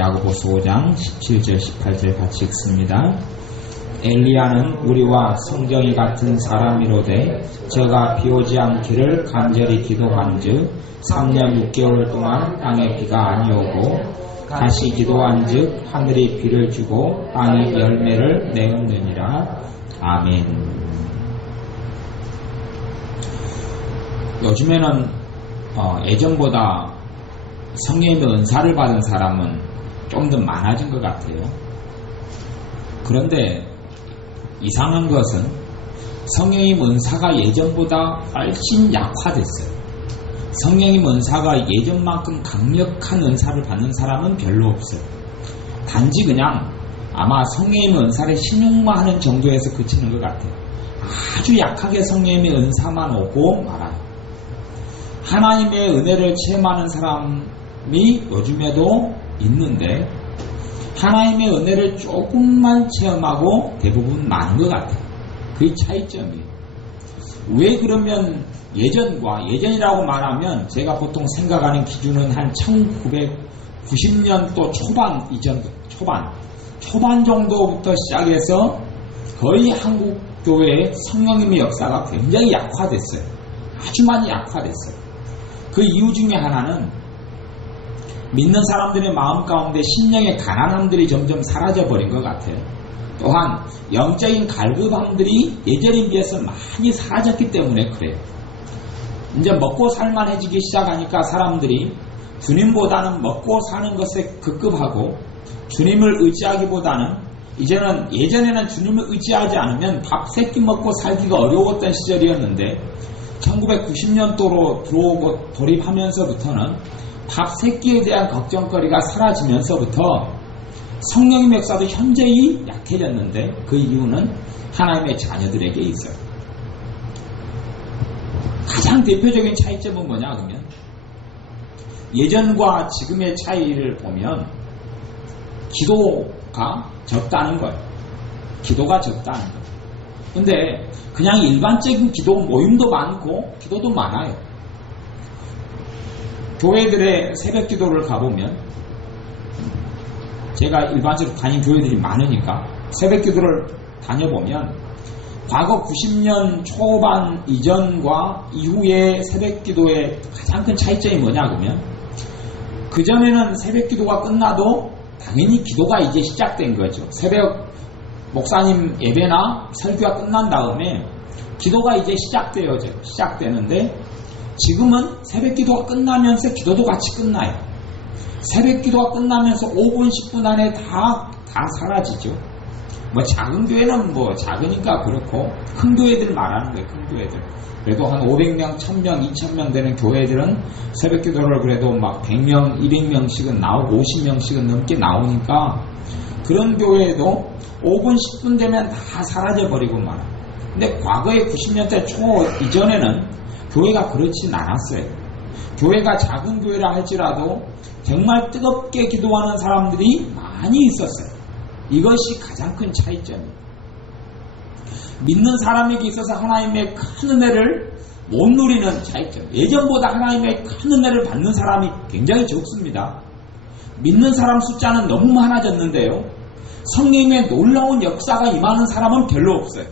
야고보서 5장 17절 18절 같이 읽습니다. 엘리야는 우리와 성경이 같은 사람이로되 저가 비오지 않기를 간절히 기도한즉 3년 6개월 동안 땅에 비가 아니오고 다시 기도한즉 하늘이 비를 주고 땅이 열매를 내었느니라. 아멘. 요즘에는 예전보다 성령의 은사를 받은 사람은 좀 더 많아진 것 같아요. 그런데 이상한 것은 성령의 은사가 예전보다 훨씬 약화됐어요. 성령의 은사가 예전만큼 강력한 은사를 받는 사람은 별로 없어요. 단지 그냥 아마 성령의 은사를 신용화하는 정도에서 그치는 것 같아요. 아주 약하게 성령의 은사만 오고 말아요. 하나님의 은혜를 체험하는 사람이 요즘에도 있는데 하나님의 은혜를 조금만 체험하고 대부분 많은 것 같아요. 그게 차이점이에요. 왜 그러면 예전이라고 말하면 제가 보통 생각하는 기준은 한 1990년도 초반 정도부터 시작해서 거의 한국 교회의 성령님의 역사가 굉장히 약화됐어요. 아주 많이 약화됐어요. 그 이유 중에 하나는 믿는 사람들의 마음 가운데 심령의 가난함들이 점점 사라져버린 것 같아요. 또한 영적인 갈급함들이 예전에 비해서 많이 사라졌기 때문에 그래요. 이제 먹고 살만해지기 시작하니까 사람들이 주님보다는 먹고 사는 것에 급급하고 주님을 의지하기보다는 이제는 예전에는 주님을 의지하지 않으면 밥 세 끼 먹고 살기가 어려웠던 시절이었는데 1990년도로 들어오고 돌입하면서부터는 밥 세 끼에 대한 걱정거리가 사라지면서부터 성령의 역사도 현저히 약해졌는데 그 이유는 하나님의 자녀들에게 있어요. 가장 대표적인 차이점은 뭐냐 그러면 예전과 지금의 차이를 보면 기도가 적다는 거예요. 기도가 적다는 거예요. 근데 그냥 일반적인 기도 모임도 많고 기도도 많아요. 교회들의 새벽 기도를 가보면 제가 일반적으로 다닌 교회들이 많으니까 새벽 기도를 다녀보면 과거 90년 초반 이전과 이후의 새벽 기도의 가장 큰 차이점이 뭐냐 그러면 그전에는 새벽 기도가 끝나도 당연히 기도가 이제 시작된 거죠. 새벽 목사님 예배나 설교가 끝난 다음에 기도가 이제 시작되는데 지금은 새벽 기도가 끝나면서 기도도 같이 끝나요. 새벽 기도가 끝나면서 5분 10분 안에 다 사라지죠. 뭐 작은 교회는 뭐 작으니까 그렇고 큰 교회들 말하는 거예요. 큰 교회들. 그래도 한 500명, 1000명, 2000명 되는 교회들은 새벽 기도를 그래도 막 100명, 200명씩은 나오고 50명씩은 넘게 나오니까 그런 교회에도 5분, 10분 되면 다 사라져버리고 말아요. 근데 과거의 90년대 초 이전에는 교회가 그렇진 않았어요. 교회가 작은 교회라 할지라도 정말 뜨겁게 기도하는 사람들이 많이 있었어요. 이것이 가장 큰 차이점이에요. 믿는 사람에게 있어서 하나님의 큰 은혜를 못 누리는 차이점. 예전보다 하나님의 큰 은혜를 받는 사람이 굉장히 적습니다. 믿는 사람 숫자는 너무 많아졌는데요. 성령의 놀라운 역사가 임하는 사람은 별로 없어요.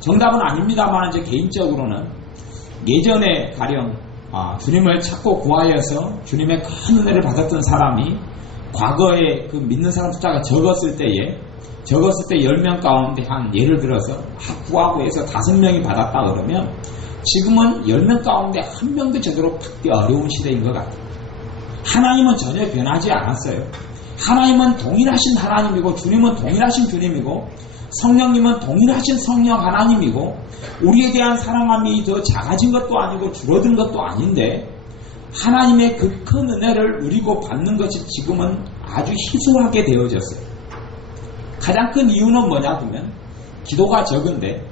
정답은 아닙니다만 이제 개인적으로는 예전에 가령 주님을 찾고 구하여서 주님의 큰 은혜를 받았던 사람이 과거에 그 믿는 사람 숫자가 적었을 때 10명 가운데 한 예를 들어서 구하고 해서 5명이 받았다 그러면 지금은 10명 가운데 1명도 제대로 받기 어려운 시대인 것 같아요. 하나님은 전혀 변하지 않았어요. 하나님은 동일하신 하나님이고 주님은 동일하신 주님이고 성령님은 동일하신 성령 하나님이고 우리에 대한 사랑함이 더 작아진 것도 아니고 줄어든 것도 아닌데 하나님의 그 큰 은혜를 누리고 받는 것이 지금은 아주 희소하게 되어졌어요. 가장 큰 이유는 뭐냐 하면 기도가 적은데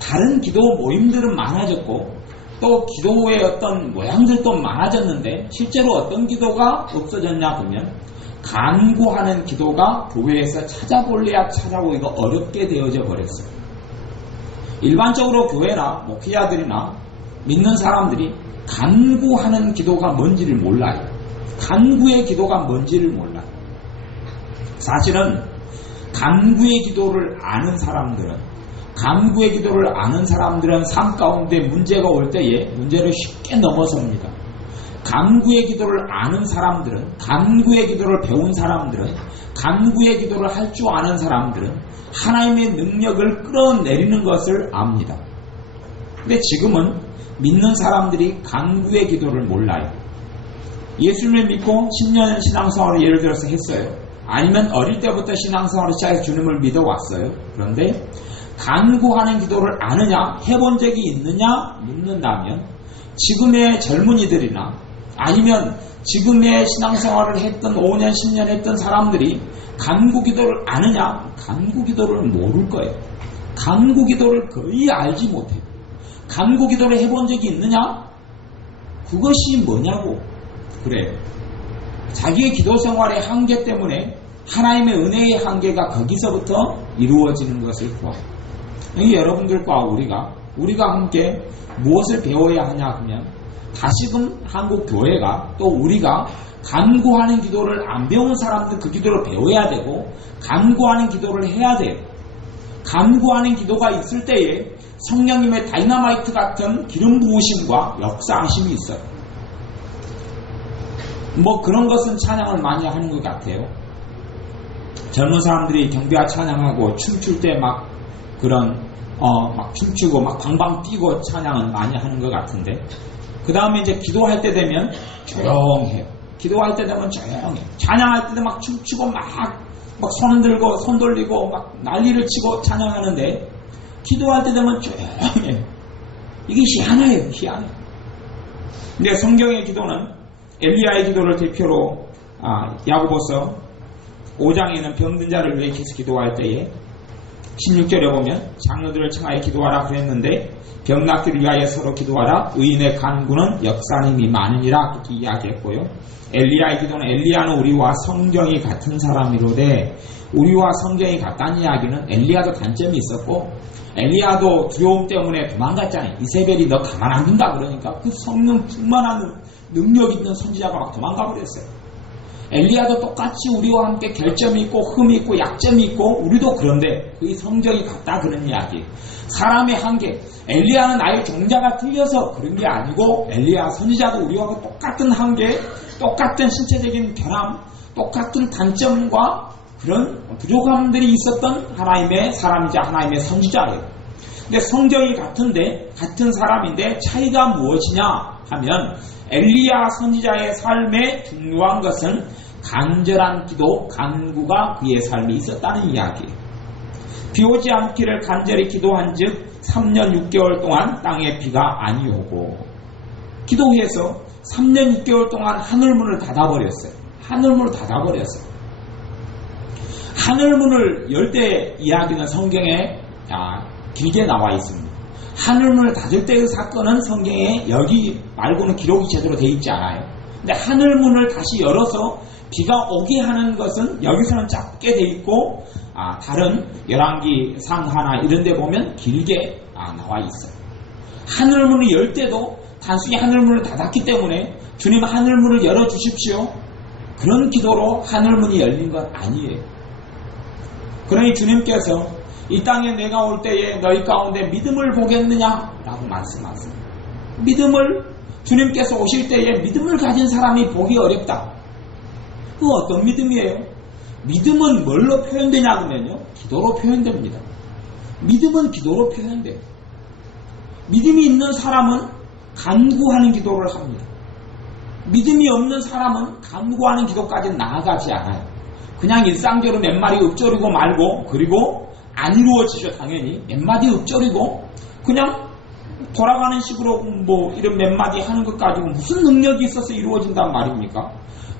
다른 기도 모임들은 많아졌고 또 기도의 어떤 모양들도 많아졌는데 실제로 어떤 기도가 없어졌냐 하면 간구하는 기도가 교회에서 찾아볼래야 찾아보기가 어렵게 되어져 버렸어요. 일반적으로 교회나 목회자들이나 믿는 사람들이 간구하는 기도가 뭔지를 몰라요. 간구의 기도가 뭔지를 몰라요. 사실은 간구의 기도를 아는 사람들은 삶 가운데 문제가 올 때에 문제를 쉽게 넘어섭니다. 간구의 기도를 아는 사람들은, 간구의 기도를 배운 사람들은, 간구의 기도를 할 줄 아는 사람들은 하나님의 능력을 끌어내리는 것을 압니다. 근데 지금은 믿는 사람들이 간구의 기도를 몰라요. 예수님을 믿고 10년 신앙생활을 예를 들어서 했어요. 아니면 어릴 때부터 신앙생활을 시작해서 주님을 믿어왔어요. 그런데 간구하는 기도를 아느냐, 해본 적이 있느냐 묻는다면 지금의 젊은이들이나 아니면 지금의 신앙생활을 했던 5년, 10년 했던 사람들이 간구 기도를 아느냐? 간구 기도를 모를 거예요. 간구 기도를 거의 알지 못해요. 간구 기도를 해본 적이 있느냐? 그것이 뭐냐고 그래요. 자기의 기도 생활의 한계 때문에 하나님의 은혜의 한계가 거기서부터 이루어지는 것을 보아요. 여러분들과 우리가 함께 무엇을 배워야 하냐 하면 다시금 한국 교회가 또 우리가 간구하는 기도를 안 배운 사람들 그 기도를 배워야 되고 간구하는 기도를 해야 돼요. 간구하는 기도가 있을 때에 성령님의 다이너마이트 같은 기름 부으심과 역사하심이 있어요. 뭐 그런 것은 찬양을 많이 하는 것 같아요. 젊은 사람들이 경배와 찬양하고 춤출 때 막 그런 막 춤추고 막 방방 뛰고 찬양은 많이 하는 것 같은데 그 다음에 이제 기도할 때 되면 조용해요. 기도할 때 되면 조용해요. 찬양할 때 되면 막 춤추고 막 손 흔들고 손 돌리고 막 난리를 치고 찬양하는데 기도할 때 되면 조용해요. 이게 희한해요. 희한해요. 근데 성경의 기도는 엘리야의 기도를 대표로 야고보서 5장에 있는 병든 자를 위해 기도할 때에 16절에 보면 장로들을 청하여 기도하라 그랬는데 병 낫기를 위하여 서로 기도하라 의인의 간구는 역사는 힘이 많으니라 그렇게 이야기했고요. 엘리야의 기도는 엘리야는 우리와 성경이 같은 사람이로되 우리와 성경이 같다는 이야기는 엘리야도 단점이 있었고 엘리야도 두려움 때문에 도망갔잖아요. 이세벨이 너 가만 안 둔다 그러니까 그 성령 충만한 능력 있는 선지자가 막 도망가 버렸어요. 엘리야도 똑같이 우리와 함께 결점이 있고 흠이 있고 약점이 있고 우리도 그런데 그게 성경이 같다 그런 이야기. 사람의 한계. 엘리야는 나의 종자가 틀려서 그런 게 아니고 엘리야 선지자도 우리와 똑같은 한계, 똑같은 신체적인 변함, 똑같은 단점과 그런 부족함들이 있었던 하나님의 사람이자 하나님의 선지자예요. 근데 성경이 같은데 같은 사람인데 차이가 무엇이냐 하면 엘리야 선지자의 삶에 중요한 것은 간절한 기도, 간구가 그의 삶에 있었다는 이야기예요. 비 오지 않기를 간절히 기도한 즉 3년 6개월 동안 땅에 비가 아니오고 기도해서 3년 6개월 동안 하늘문을 닫아버렸어요. 하늘문을 닫아버렸어요. 하늘문을 열 때 이야기는 성경에 길게 나와 있습니다. 하늘문을 닫을 때의 사건은 성경에 여기 말고는 기록이 제대로 되어 있지 않아요. 근데 하늘문을 다시 열어서 비가 오게 하는 것은 여기서는 짧게 되어 있고 다른 열왕기 상하나 이런 데 보면 길게 나와 있어요. 하늘문을 열 때도 단순히 하늘문을 닫았기 때문에 주님 하늘문을 열어주십시오. 그런 기도로 하늘문이 열린 건 아니에요. 그러니 주님께서 이 땅에 내가 올 때에 너희 가운데 믿음을 보겠느냐? 라고 말씀하세요. 믿음을 주님께서 오실 때에 믿음을 가진 사람이 보기 어렵다. 그 어떤 믿음이에요? 믿음은 뭘로 표현되냐면요. 기도로 표현됩니다. 믿음은 기도로 표현돼요. 믿음이 있는 사람은 간구하는 기도를 합니다. 믿음이 없는 사람은 간구하는 기도까지는 나아가지 않아요. 그냥 일상적으로 몇 마디 읊조리고 말고 그리고 안 이루어지죠. 당연히 몇 마디 읊조리고 그냥 돌아가는 식으로 뭐 이런 몇 마디 하는 것 가지고 무슨 능력이 있어서 이루어진단 말입니까?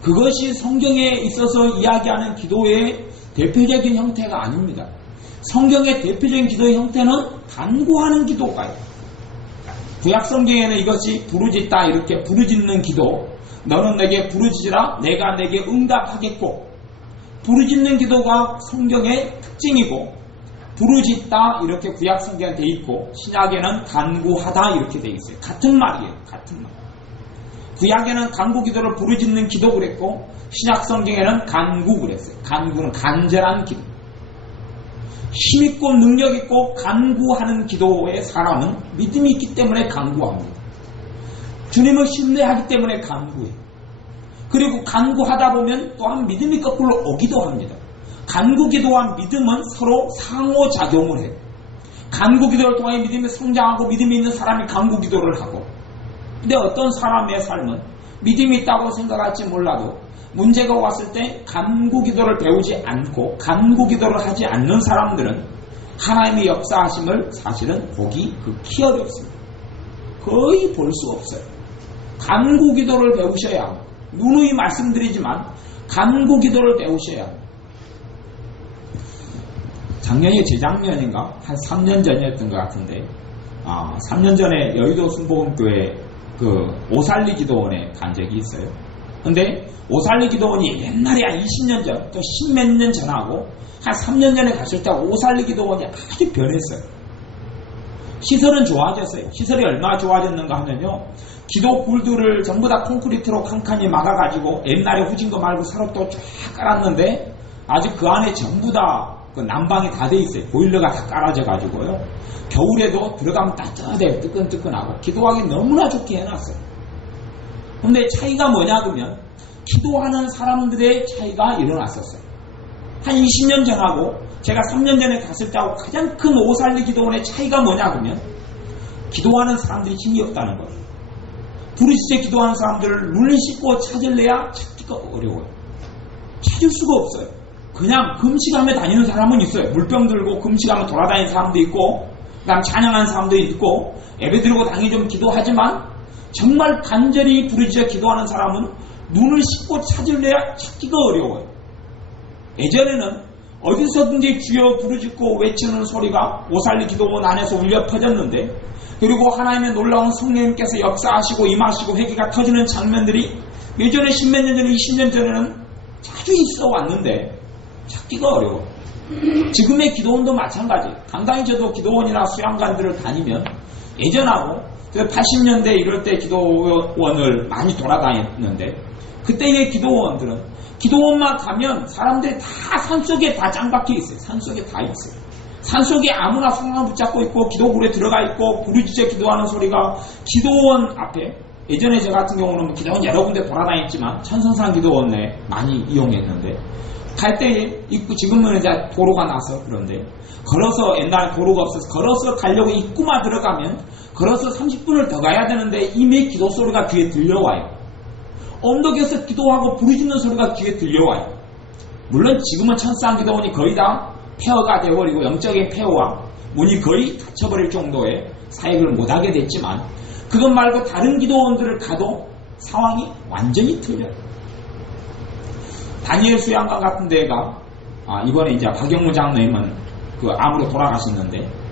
그것이 성경에 있어서 이야기하는 기도의 대표적인 형태가 아닙니다. 성경의 대표적인 기도의 형태는 간구하는 기도가요. 구약 성경에는 이것이 부르짖다 이렇게 부르짖는 기도 너는 내게 부르짖으라 내가 내게 응답하겠고 부르짖는 기도가 성경의 특징이고 부르짖다 이렇게 구약 성경에 돼 있고 신약에는 간구하다 이렇게 돼 있어요. 같은 말이에요. 같은 말. 구약에는 간구기도를 부르짖는 기도 그랬고 신약 성경에는 간구 그랬어요. 간구는 간절한 기도. 힘있고 능력있고 간구하는 기도의 사람은 믿음이 있기 때문에 간구합니다. 주님을 신뢰하기 때문에 간구해요. 그리고 간구하다 보면 또한 믿음이 거꾸로 오기도 합니다. 간구기도와 믿음은 서로 상호작용을 해요. 간구기도를 통해 믿음이 성장하고 믿음이 있는 사람이 간구기도를 하고, 근데 어떤 사람의 삶은 믿음이 있다고 생각할지 몰라도 문제가 왔을 때 간구기도를 배우지 않고 간구기도를 하지 않는 사람들은 하나님의 역사하심을 사실은 보기 극히 어렵습니다. 거의 볼 수 없어요. 간구기도를 배우셔야 합니다. 누누이 말씀드리지만 간구기도를 배우셔야 합니다. 작년이 재작년인가? 한 3년 전이었던 것 같은데 3년 전에 여의도 순복음교회 오살리 기도원에 간 적이 있어요. 근데 오살리 기도원이 옛날에 한 20년 전, 또 10몇 년 전하고 한 3년 전에 갔을 때 오살리 기도원이 아주 변했어요. 시설은 좋아졌어요. 시설이 얼마나 좋아졌는가 하면요, 기도굴들을 전부 다 콘크리트로 칸칸이 막아가지고 옛날에 후진 거 말고 새로 또 쫙 깔았는데 아직 그 안에 전부 다 난방이 다 돼 있어요. 보일러가 다 깔아져 가지고요. 겨울에도 들어가면 따뜻해, 뜨끈뜨끈하고 기도하기 너무나 좋게 해놨어요. 근데 차이가 뭐냐 그러면 기도하는 사람들의 차이가 일어났었어요. 한 20년 전하고 제가 3년 전에 갔을 때하고 가장 큰 오살리 기도원의 차이가 뭐냐 그러면 기도하는 사람들이 힘이 없다는 거예요. 부르짖어 기도하는 사람들을 눈을 씻고 찾을래야 찾기가 어려워요. 찾을 수가 없어요. 그냥 금식하며 다니는 사람은 있어요. 물병 들고 금식하며 돌아다니는 사람도 있고, 그 다음 찬양하는 사람도 있고, 예배 드리고 당연히 좀 기도하지만 정말 간절히 부르짖어 기도하는 사람은 눈을 씻고 찾을래야 찾기가 어려워요. 예전에는 어디서든지 주여 부르짖고 외치는 소리가 오살리 기도원 안에서 울려 퍼졌는데, 그리고 하나님의 놀라운 성령님께서 역사하시고 임하시고 회개가 터지는 장면들이 예전에 10몇 년 전에 20년 전에는 자주 있어 왔는데 찾기가 어려워. 지금의 기도원도 마찬가지. 당당히 저도 기도원이나 수양관들을 다니면 예전하고 80년대 이럴 때 기도원을 많이 돌아다녔는데, 그때의 기도원들은 기도원만 가면 사람들이 다 산속에 다 짱박혀 있어요. 산속에 다 있어요. 산속에 아무나 성령 붙잡고 있고 기도굴에 들어가 있고 부르짖어 기도하는 소리가 기도원 앞에, 예전에 저 같은 경우는 기도원 여러 군데 돌아다녔지만 천성산 기도원에 많이 이용했는데, 갈 때 입구, 지금은 이제 도로가 나서 그런데 걸어서, 옛날에 도로가 없어서 걸어서 가려고 입구만 들어가면 걸어서 30분을 더 가야 되는데 이미 기도 소리가 귀에 들려와요. 언덕에서 기도하고 부르짖는 소리가 귀에 들려와요. 물론 지금은 천상 기도원이 거의 다 폐허가 되어버리고 영적인 폐허와 문이 거의 닫혀버릴 정도의 사역을 못하게 됐지만, 그것 말고 다른 기도원들을 가도 상황이 완전히 틀려요. 다니엘 수양관 같은 데가 이번에 이제 박영무 장로님은 암으로 돌아가셨는데,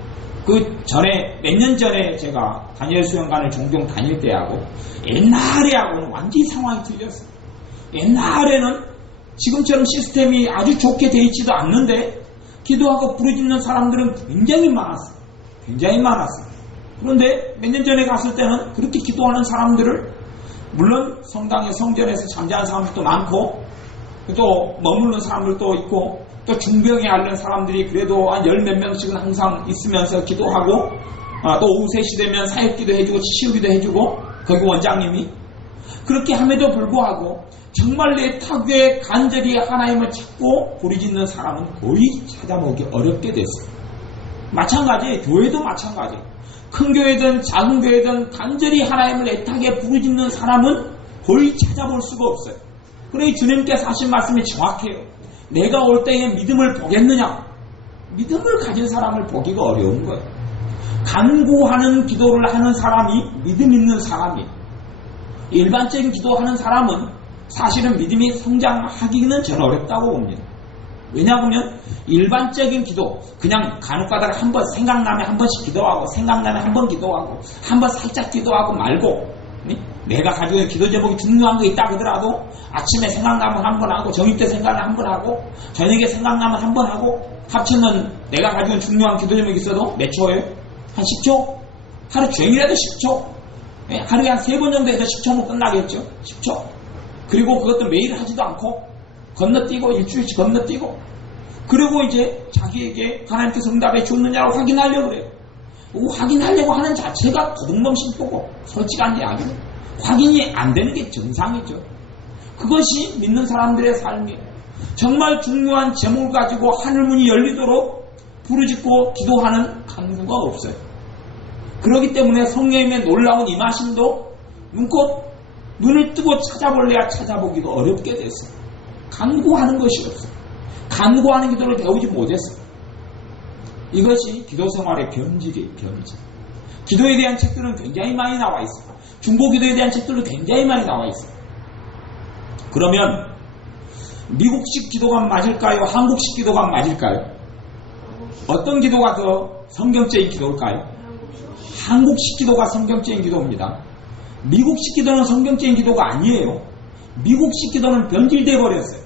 그 전에 몇 년 전에 제가 다니엘 수양관을 종종 다닐 때하고 옛날에하고는 완전히 상황이 틀렸어요. 옛날에는 지금처럼 시스템이 아주 좋게 돼 있지도 않는데 기도하고 부르짖는 사람들은 굉장히 많았어요. 굉장히 많았어요. 그런데 몇 년 전에 갔을 때는 그렇게 기도하는 사람들을, 물론 성당의 성전에서 잠자는 사람들도 많고 또 머무르는 사람들도 있고 또 중병에 앓는 사람들이 그래도 한 10몇 명씩은 항상 있으면서 기도하고, 또 오후 3시 되면 사역기도 해주고 치유기도 해주고, 거기 원장님이 그렇게 함에도 불구하고 정말 내 타교에 간절히 하나님을 찾고 부르짖는 사람은 거의 찾아보기 어렵게 됐어요. 마찬가지, 교회도 마찬가지. 큰 교회든 작은 교회든 간절히 하나님을 애타게 부르짖는 사람은 거의 찾아볼 수가 없어요. 그러니 주님께서 하신 말씀이 정확해요. 내가 올 때에 믿음을 보겠느냐? 믿음을 가진 사람을 보기가 어려운 거예요. 간구하는 기도를 하는 사람이 믿음 있는 사람이에요. 일반적인 기도하는 사람은 사실은 믿음이 성장하기는 전 어렵다고 봅니다. 왜냐하면 일반적인 기도, 그냥 간혹가다가 한번 생각나면 한 번씩 기도하고, 생각나면 한 번 기도하고, 한 번 살짝 기도하고 말고, 내가 가지고 있는 기도 제목이 중요한 거 있다 그러더라도 아침에 생각나면 한 번 하고, 저녁 때 생각나면 한 번 하고, 저녁에 생각나면 한 번 하고, 합치면 내가 가지고 있는 중요한 기도 제목이 있어도 몇 초예요? 한 10초? 하루 종일이라도 10초? 하루에 한 3번 정도 해서 10초면 끝나겠죠. 10초. 그리고 그것도 매일 하지도 않고 건너뛰고 일주일치 건너뛰고 그리고 이제 자기에게 하나님께서 응답해 줬느냐고 확인하려고 그래요. 확인하려고 하는 자체가 도둑놈 심보고 솔직한 이야기는 확인이 안 되는 게 정상이죠. 그것이 믿는 사람들의 삶이에요. 정말 중요한 제목을 가지고 하늘문이 열리도록 부르짖고 기도하는 간구가 없어요. 그렇기 때문에 성령님의 놀라운 임하심도 눈을 뜨고 찾아볼래야 찾아보기도 어렵게 됐어요. 간구하는 것이 없어요. 간구하는 기도를 배우지 못했어요. 이것이 기도 생활의 변질이에요. 변질. 기도에 대한 책들은 굉장히 많이 나와 있어요. 중보기도에 대한 책들도 굉장히 많이 나와 있어요. 그러면 미국식 기도가 맞을까요? 한국식 기도가 맞을까요? 어떤 기도가 더 성경적인 기도일까요? 한국식 기도가 성경적인 기도입니다. 미국식 기도는 성경적인 기도가 아니에요. 미국식 기도는 변질되어 버렸어요.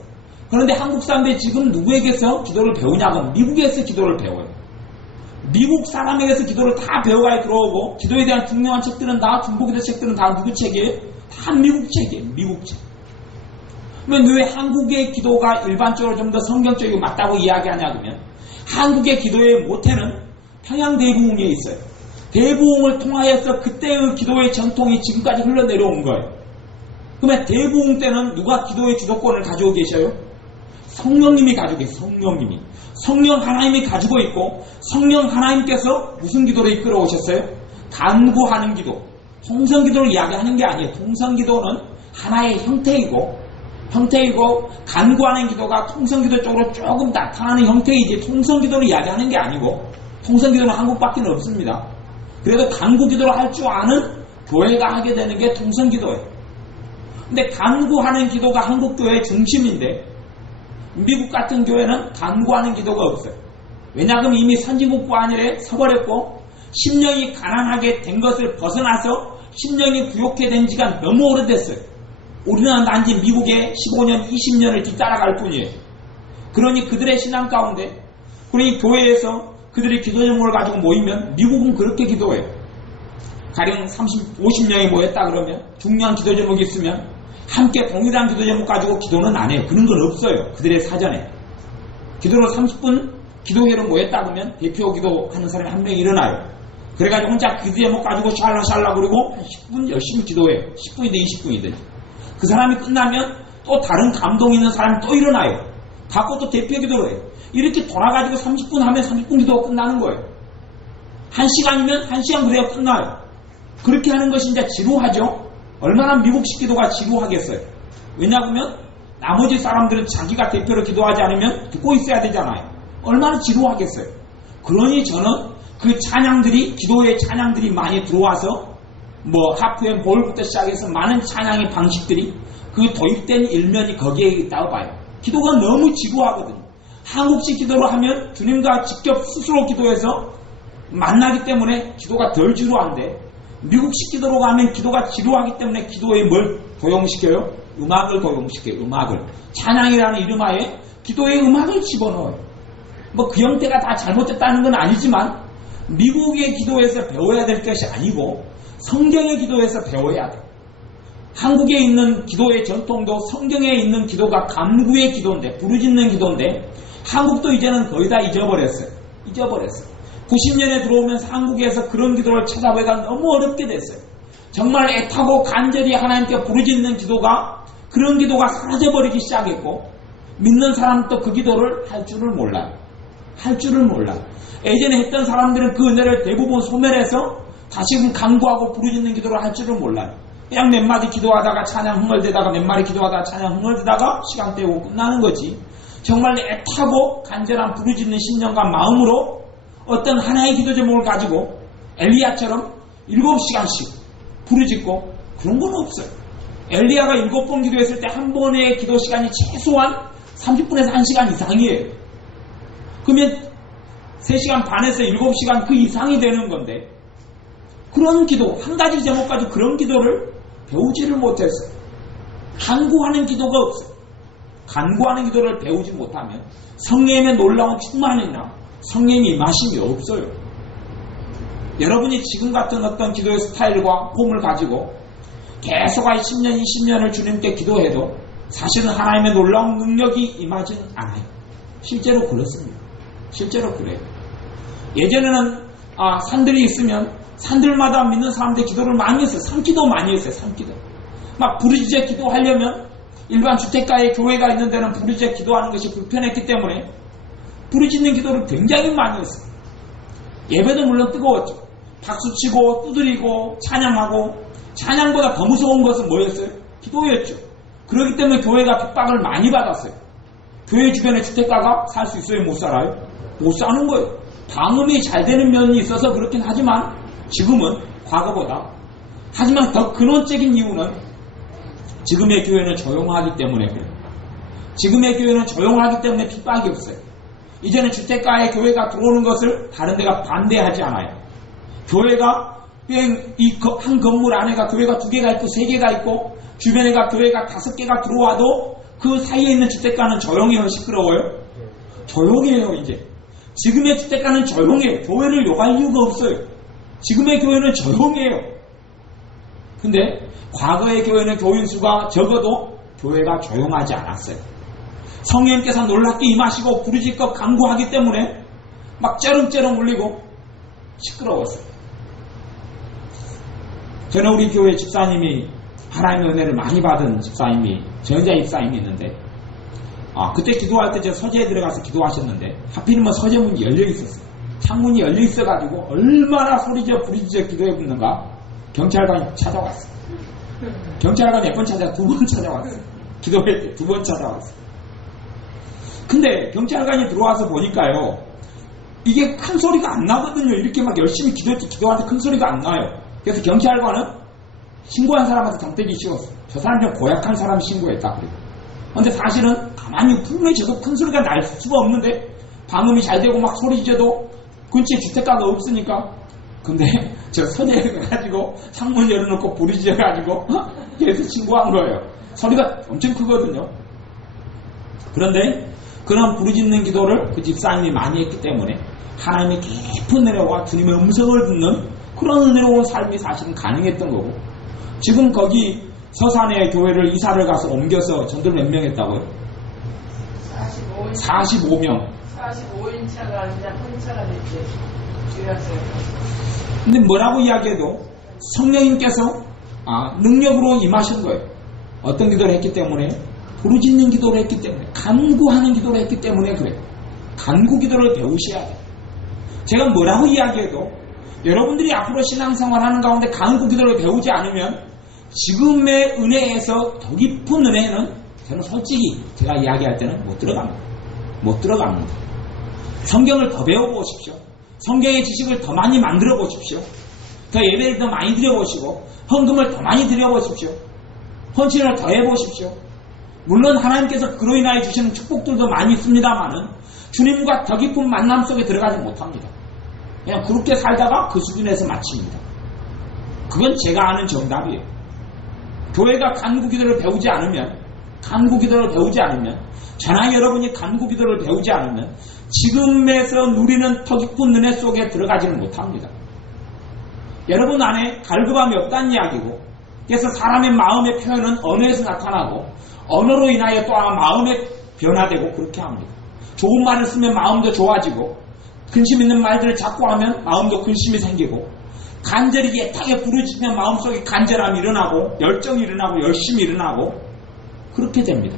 그런데 한국 사람들이 지금 누구에게서 기도를 배우냐면 미국에서 기도를 배워요. 미국 사람에게서 기도를 다 배워가야 들어오고 기도에 대한 중요한 책들은 다 중보기도 책들은 다 누구 책이에요? 다 미국 책이에요. 미국 책. 그러면 왜 한국의 기도가 일반적으로 좀 더 성경적이고 맞다고 이야기하냐 그러면 한국의 기도의 모태는 평양 대부흥에 있어요. 대부흥을 통하여서 그때의 기도의 전통이 지금까지 흘러내려온 거예요. 그러면 대부흥 때는 누가 기도의 주도권을 가지고 계셔요? 성령님이 가지고 계세요. 성령님이. 성령 하나님이 가지고 있고 성령 하나님께서 무슨 기도를 이끌어 오셨어요? 간구하는 기도. 통성기도를 이야기하는 게 아니에요. 통성기도는 하나의 형태이고 간구하는 기도가 통성기도 쪽으로 조금 나타나는 형태이지 통성기도를 이야기하는 게 아니고 통성기도는 한국밖에 없습니다. 그래도 간구기도를 할 줄 아는 교회가 하게 되는 게 통성기도예요. 근데 간구하는 기도가 한국교회의 중심인데 미국 같은 교회는 간구하는 기도가 없어요. 왜냐하면 이미 선진국 반열에 서버렸고 심령이 가난하게 된 것을 벗어나서 심령이 부욕해 된 지가 너무 오래됐어요. 우리는 단지 미국의 15년, 20년을 뒤따라갈 뿐이에요. 그러니 그들의 신앙 가운데 그러니 교회에서 그들이 기도 제목을 가지고 모이면 미국은 그렇게 기도해요. 가령 50명이 모였다 그러면 중요한 기도 제목이 있으면 함께 동일한 기도 제목 가지고 기도는 안 해요. 그런 건 없어요. 그들의 사전에. 기도로 30분 기도회로 모였다 그러면 대표 기도하는 사람이 한 명 일어나요. 그래가지고 혼자 그 제목 가지고 샬라샬라 그러고 한 10분 열심히 기도해요. 10분이든 20분이든. 그 사람이 끝나면 또 다른 감동 있는 사람이 또 일어나요. 갖고 또 대표 기도를 해요. 이렇게 돌아가지고 30분 하면 30분 기도가 끝나는 거예요. 1시간이면 1시간 그래야 끝나요. 그렇게 하는 것이 이제 지루하죠. 얼마나 미국식 기도가 지루하겠어요. 왜냐하면 나머지 사람들은 자기가 대표로 기도하지 않으면 듣고 있어야 되잖아요. 얼마나 지루하겠어요. 그러니 저는 그 찬양들이 기도의 찬양들이 많이 들어와서 하프앤 볼부터 시작해서 많은 찬양의 방식들이 그 도입된 일면이 거기에 있다고 봐요. 기도가 너무 지루하거든요. 한국식 기도로 하면 주님과 직접 스스로 기도해서 만나기 때문에 기도가 덜 지루한데 미국식 기도로 가면 기도가 지루하기 때문에 기도에 뭘 도용시켜요? 음악을 도용시켜요. 음악을. 찬양이라는 이름하에 기도에 음악을 집어넣어요. 그 형태가 다 잘못됐다는 건 아니지만 미국의 기도에서 배워야 될 것이 아니고 성경의 기도에서 배워야 돼요. 한국에 있는 기도의 전통도 성경에 있는 기도가 간구의 기도인데 부르짖는 기도인데 한국도 이제는 거의 다 잊어버렸어요. 90년에 들어오면서 한국에서 그런 기도를 찾아보기가 너무 어렵게 됐어요. 정말 애타고 간절히 하나님께 부르짖는 기도가 그런 기도가 사라져버리기 시작했고 믿는 사람도 그 기도를 할 줄을 몰라요. 예전에 했던 사람들은 그 은혜를 대부분 소멸해서 다시금 간구하고 부르짖는 기도를 할 줄을 몰라요. 그냥 몇 마디 기도하다가 찬양 흥얼대다가 몇 마디 기도하다가 찬양 흥얼대다가 시간 때우고 끝나는 거지. 정말 애타고 간절한 부르짖는 심령과 마음으로 어떤 하나의 기도 제목을 가지고 엘리야처럼 7시간씩 부르짖고 그런 건 없어요. 엘리야가 7번 기도했을 때 한 번의 기도 시간이 최소한 30분에서 1시간 이상이에요. 그러면 3시간 반에서 7시간 그 이상이 되는 건데 그런 기도, 한 가지 제목 가지고 그런 기도를 배우지를 못했어요. 간구하는 기도가 없어요. 간구하는 기도를 배우지 못하면 성령의 놀라운 충만이나 성령의 임하심이 없어요. 여러분이 지금 같은 어떤 기도의 스타일과 폼을 가지고 계속 10년, 20년을 주님께 기도해도 사실은 하나님의 놀라운 능력이 임하진 않아요. 실제로 그렇습니다. 실제로 그래요. 예전에는 산들이 있으면 산들마다 믿는 사람들 기도를 많이 했어요. 산기도 많이 했어요. 산기도. 막 부르짖어 기도하려면 일반 주택가에 교회가 있는 데는 부르짖어 기도하는 것이 불편했기 때문에 부르짖는 기도를 굉장히 많이 했어요. 예배도 물론 뜨거웠죠. 박수치고 두드리고 찬양하고, 찬양보다 더 무서운 것은 뭐였어요? 기도였죠. 그렇기 때문에 교회가 핍박을 많이 받았어요. 교회 주변에 주택가가 살 수 있어요? 못 살아요? 못 사는 거예요. 방음이 잘 되는 면이 있어서 그렇긴 하지만 지금은 과거보다. 하지만 더 근원적인 이유는 지금의 교회는 조용하기 때문에 그래요. 지금의 교회는 조용하기 때문에 핍박이 없어요. 이제는 주택가에 교회가 들어오는 것을 다른 데가 반대하지 않아요. 교회가 한 건물 안에가 교회가 2개가 있고 3개가 있고 주변에가 교회가 5개가 들어와도 그 사이에 있는 주택가는 조용해요? 시끄러워요? 조용해요. 이제 지금의 주택가는 조용해요. 교회를 욕할 이유가 없어요. 지금의 교회는 조용해요. 근데 과거의 교회는 교인 수가 적어도 교회가 조용하지 않았어요. 성령님께서 놀랍게 임하시고 부르짖고 간구하기 때문에 막 쩌렁쩌렁 울리고 시끄러웠어요. 저는 우리 교회 집사님이 하나님의 은혜를 많이 받은 집사님이 전자 집사님이 있는데 그때 기도할 때 제가 서재에 들어가서 기도하셨는데 하필이면 서재 문이 열려 있었어요. 창문이 열려 있어가지고 얼마나 소리져 부르짖어 기도해 붙는가. 경찰관이 찾아왔어요. 경찰관이 몇 번 찾아? 2번 찾아왔어요. 기도할 때 2번 찾아왔어요. 근데 경찰관이 들어와서 보니까요, 이게 큰 소리가 안 나거든요. 이렇게 막 열심히 기도하는데 큰 소리가 안 나요. 그래서 경찰관은 신고한 사람한테 정태기 씌웠어요. 저 사람 좀 고약한 사람 신고했다. 그런데 사실은 가만히 분명히 저도 큰 소리가 날 수가 없는데 방음이 잘 되고 막 소리 지어도 근처에 주택가가 없으니까. 근데 저 서재에 가가지고 창문 열어놓고 불이 지어가지고 그래서 신고한 거예요. 소리가 엄청 크거든요. 그런데 그런 부르짖는 기도를 그 집사님이 많이 했기 때문에 하나님의 깊은 은혜와 주님의 음성을 듣는 그런 은혜로운 삶이 사실은 가능했던 거고, 지금 거기 서산에 교회를 이사를 가서 옮겨서 전도를 몇 명 했다고요? 45명. 45인차가 아니라 혼차가 됐지. 줄였어요. 근데 뭐라고 이야기해도 성령님께서 능력으로 임하신 거예요. 어떤 기도를 했기 때문에? 부르짖는 기도를 했기 때문에, 간구하는 기도를 했기 때문에 그래요. 간구 기도를 배우셔야 돼요. 제가 뭐라고 이야기해도 여러분들이 앞으로 신앙생활 하는 가운데 간구 기도를 배우지 않으면 지금의 은혜에서 더 깊은 은혜는 저는 솔직히 제가 이야기할 때는 못 들어갑니다. 못 들어갑니다. 성경을 더 배워보십시오. 성경의 지식을 더 많이 만들어 보십시오. 더 예배를 더 많이 드려보시고 헌금을 더 많이 드려보십시오. 헌신을 더 해보십시오. 물론 하나님께서 그로 인하여 주시는 축복들도 많이 있습니다만은 주님과 더 깊은 만남 속에 들어가지 못합니다. 그냥 그렇게 살다가 그 수준에서 마칩니다. 그건 제가 아는 정답이에요. 교회가 간구 기도를 배우지 않으면, 저나 여러분이 간구 기도를 배우지 않으면 지금에서 누리는 더 깊은 은혜 속에 들어가지는 못합니다. 여러분 안에 갈급함이 없다는 이야기고, 그래서 사람의 마음의 표현은 언어에서 나타나고 언어로 인하여 또 마음에 변화되고 그렇게 합니다. 좋은 말을 쓰면 마음도 좋아지고, 근심 있는 말들을 자꾸 하면 마음도 근심이 생기고, 간절히 애타게 부르짖으면 마음속에 간절함이 일어나고 열정이 일어나고 열심이 일어나고 그렇게 됩니다.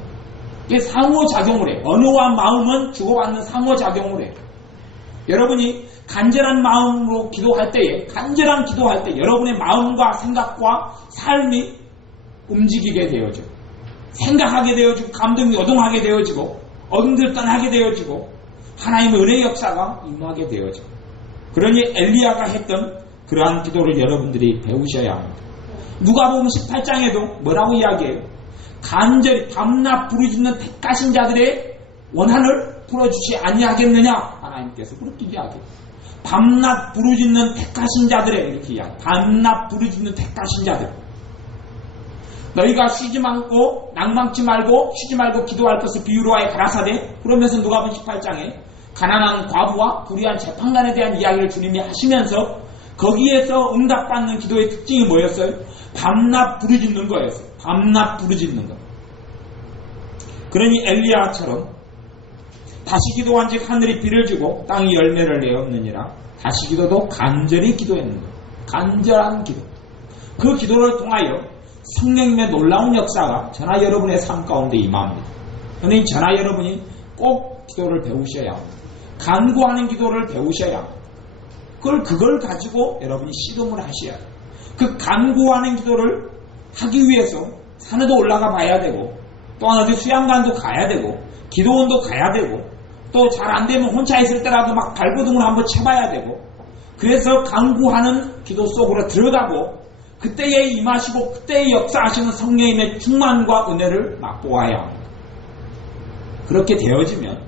이게 상호작용을 해요. 언어와 마음은 주고받는 상호작용을 해요. 여러분이 간절한 마음으로 기도할 때에, 간절한 기도할 때 여러분의 마음과 생각과 삶이 움직이게 되어져. 생각하게 되어지고 감동이 요동하게 되어지고 어둠들 떠나게 되어지고 하나님의 은혜의 역사가 임하게 되어져. 그러니 엘리야가 했던 그러한 기도를 여러분들이 배우셔야 합니다. 누가복음 18장에도 뭐라고 이야기해요? 간절히 밤낮 부르짖는 택하신 자들의 원한을 풀어주지 아니하겠느냐? 하나님께서 그렇게 이야기해요. 밤낮 부르짖는 택하신 자들의, 이렇게 이야기해요. 밤낮 부르짖는 택하신 자들. 너희가 쉬지 말고 낭망치 말고 쉬지 말고 기도할 것을 비유로 하여 가라사대. 그러면서 누가복음 18장에 가난한 과부와 불의한 재판관에 대한 이야기를 주님이 하시면서 거기에서 응답받는 기도의 특징이 뭐였어요? 밤낮 부르짖는 거였어요. 밤낮 부르짖는 거. 그러니 엘리야처럼 다시 기도한즉 하늘이 비를 주고 땅이 열매를 내었느니라. 다시 기도도 간절히 기도했는 거예요. 간절한 기도. 그 기도를 통하여 성령님의 놀라운 역사가 저나 여러분의 삶 가운데 임합니다. 그러니 저나 여러분이 꼭 기도를 배우셔야 합니다. 간구하는 기도를 배우셔야 합니다. 그걸 가지고 여러분이 씨름을 하셔야 해요. 그 간구하는 기도를 하기 위해서 산에도 올라가 봐야 되고, 또한 어디 수양관도 가야 되고, 기도원도 가야 되고, 또 잘 안 되면 혼자 있을 때라도 막 발버둥을 한번 쳐봐야 되고, 그래서 간구하는 기도 속으로 들어가고, 그때에 임하시고 그때에 역사하시는 성령님의 충만과 은혜를 맛보아야 합니다. 그렇게 되어지면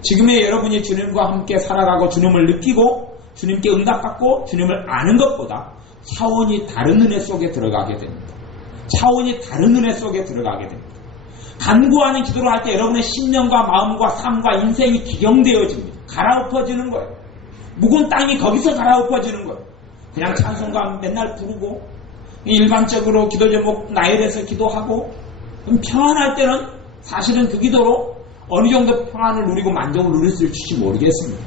지금의 여러분이 주님과 함께 살아가고 주님을 느끼고 주님께 응답받고 주님을 아는 것보다 차원이 다른 은혜 속에 들어가게 됩니다. 차원이 다른 은혜 속에 들어가게 됩니다. 간구하는 기도를 할 때 여러분의 심령과 마음과 삶과 인생이 기경되어집니다. 갈아엎어지는 거예요. 묵은 땅이 거기서 갈아엎어지는 거예요. 그냥 찬송가 맨날 부르고 일반적으로 기도 제목 나열해서 기도하고 평안할 때는 사실은 그 기도로 어느 정도 평안을 누리고 만족을 누릴 수 있을지 모르겠습니다.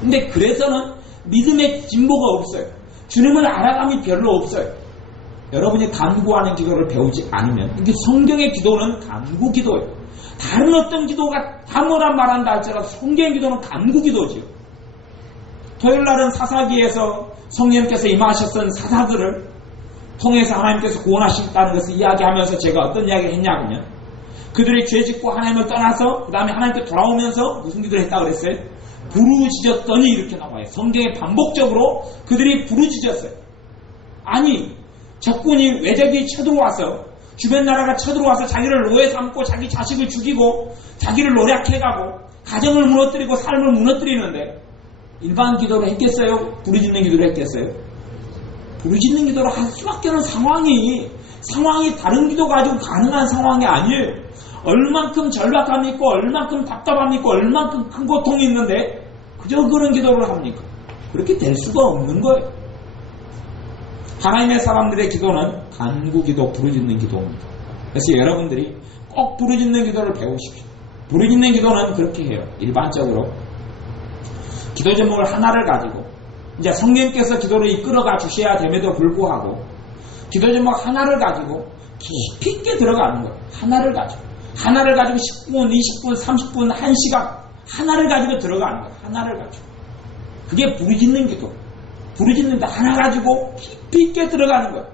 근데 그래서는 믿음의 진보가 없어요. 주님을 알아감이 별로 없어요. 여러분이 간구하는 기도를 배우지 않으면, 이게 성경의 기도는 간구 기도예요. 다른 어떤 기도가 다뭐라 말한다 할지라도 성경의 기도는 간구 기도지요. 토요일 날은 사사기에서 성령님께서 임하셨던 사사들을 통해서 하나님께서 구원하신다는 것을 이야기하면서 제가 어떤 이야기를 했냐면, 그들이 죄 짓고 하나님을 떠나서 그 다음에 하나님께 돌아오면서 무슨 기도를 했다고 그랬어요? 부르짖었더니 이렇게 나와요. 성경에 반복적으로 그들이 부르짖었어요. 아니, 적군이 외적이 쳐들어와서 주변 나라가 쳐들어와서 자기를 노예 삼고 자기 자식을 죽이고 자기를 노략해가고 가정을 무너뜨리고 삶을 무너뜨리는데 일반 기도를 했겠어요? 부르짖는 기도를 했겠어요? 부르짖는 기도를 할 수밖에 없는 상황이 다른 기도 가지고 가능한 상황이 아니에요. 얼만큼 절박함이 있고 얼만큼 답답함이 있고 얼만큼 큰 고통이 있는데 그저 그런 기도를 합니까? 그렇게 될 수가 없는 거예요. 하나님의 사람들의 기도는 간구 기도, 부르짖는 기도입니다. 그래서 여러분들이 꼭 부르짖는 기도를 배우십시오. 부르짖는 기도는 그렇게 해요. 일반적으로 기도 제목을 하나를 가지고 이제 성령님께서 기도를 이끌어가 주셔야 됨에도 불구하고 기도 제목 하나를 가지고 깊이 있게 들어가는 거예요. 하나를 가지고 10분, 20분, 30분, 1시간 하나를 가지고 들어가는 거예요. 하나를 가지고. 그게 부르짖는 기도. 부르짖는데 하나 가지고 깊이 있게 들어가는 거예요.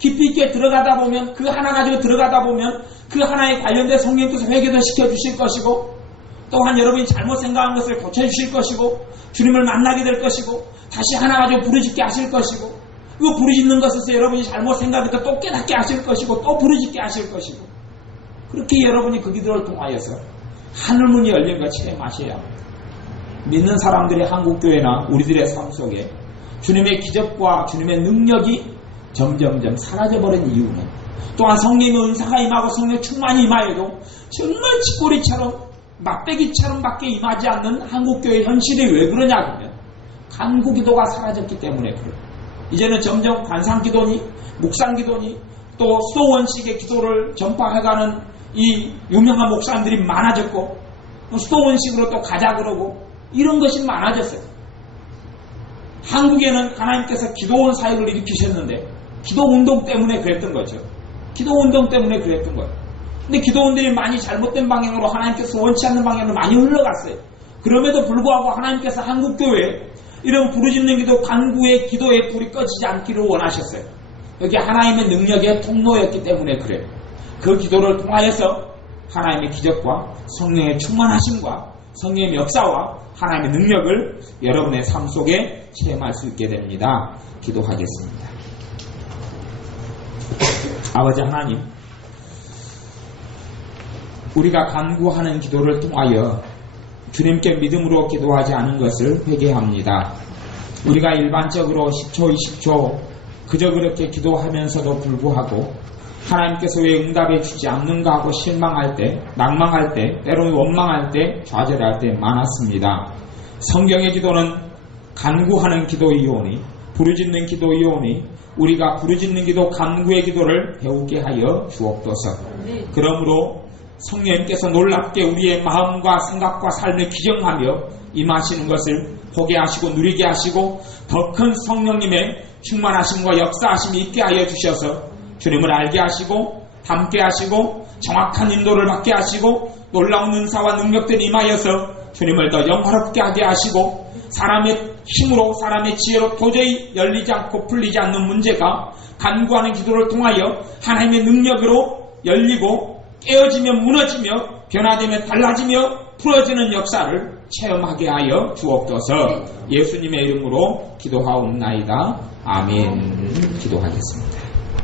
깊이 있게 들어가다 보면 그 하나 가지고 들어가다 보면 그 하나에 관련된 성령께서 회개도 시켜주실 것이고 또한 여러분이 잘못 생각한 것을 고쳐주실 것이고 주님을 만나게 될 것이고 다시 하나 가지고 부르짖게 하실 것이고 그 부르짖는 것에서 여러분이 잘못 생각해도 또 깨닫게 하실 것이고 또 부르짖게 하실 것이고 그렇게 여러분이 그 기도를 통하여서 하늘문이 열린 것 체험하셔야 합니다. 믿는 사람들의 한국교회나 우리들의 삶 속에 주님의 기적과 주님의 능력이 점점점 사라져버린 이유는 또한 성령의 은사가 임하고 성령 충만이 임하여도 정말 쥐꼬리처럼 막대기처럼 밖에 임하지 않는 한국교회 현실이 왜 그러냐 하면 간구기도가 사라졌기 때문에 그래요. 이제는 점점 관상기도니 묵상기도니 또 수도원식의 기도를 전파해가는 이 유명한 목사님들이 많아졌고 수도원식으로 또 가자 그러고 이런 것이 많아졌어요. 한국에는 하나님께서 기도원 사역을 일으키셨는데 기도운동 때문에 그랬던 거죠. 기도운동 때문에 그랬던 거예요. 근데 기도원들이 많이 잘못된 방향으로 하나님께서 원치 않는 방향으로 많이 흘러갔어요. 그럼에도 불구하고 하나님께서 한국교회에 이런 부르짖는 기도, 간구의 기도의 불이 꺼지지 않기를 원하셨어요. 여기 하나님의 능력의 통로였기 때문에 그래요. 그 기도를 통하여서 하나님의 기적과 성령의 충만하심과 성령의 역사와 하나님의 능력을 여러분의 삶 속에 체험할 수 있게 됩니다. 기도하겠습니다. 아버지 하나님, 우리가 간구하는 기도를 통하여 주님께 믿음으로 기도하지 않은 것을 회개합니다. 우리가 일반적으로 10초, 20초 그저 그렇게 기도하면서도 불구하고 하나님께서 왜 응답해 주지 않는가 하고 실망할 때, 낭망할 때, 때로는 원망할 때, 좌절할 때 많았습니다. 성경의 기도는 간구하는 기도이오니 부르짖는 기도이오니 우리가 부르짖는 기도 간구의 기도를 배우게 하여 주옵소서. 그러므로 성령님께서 놀랍게 우리의 마음과 생각과 삶을 기정하며 임하시는 것을 보게 하시고 누리게 하시고 더 큰 성령님의 충만하심과 역사하심이 있게 하여 주셔서 주님을 알게 하시고 닮게 하시고 정확한 인도를 받게 하시고 놀라운 은사와 능력들 임하여서 주님을 더 영화롭게 하게 하시고 사람의 힘으로 사람의 지혜로 도저히 열리지 않고 풀리지 않는 문제가 간구하는 기도를 통하여 하나님의 능력으로 열리고 깨어지며 무너지며 변화되며 달라지며 풀어지는 역사를 체험하게 하여 주옵소서. 예수님의 이름으로 기도하옵나이다. 아멘. 기도하겠습니다.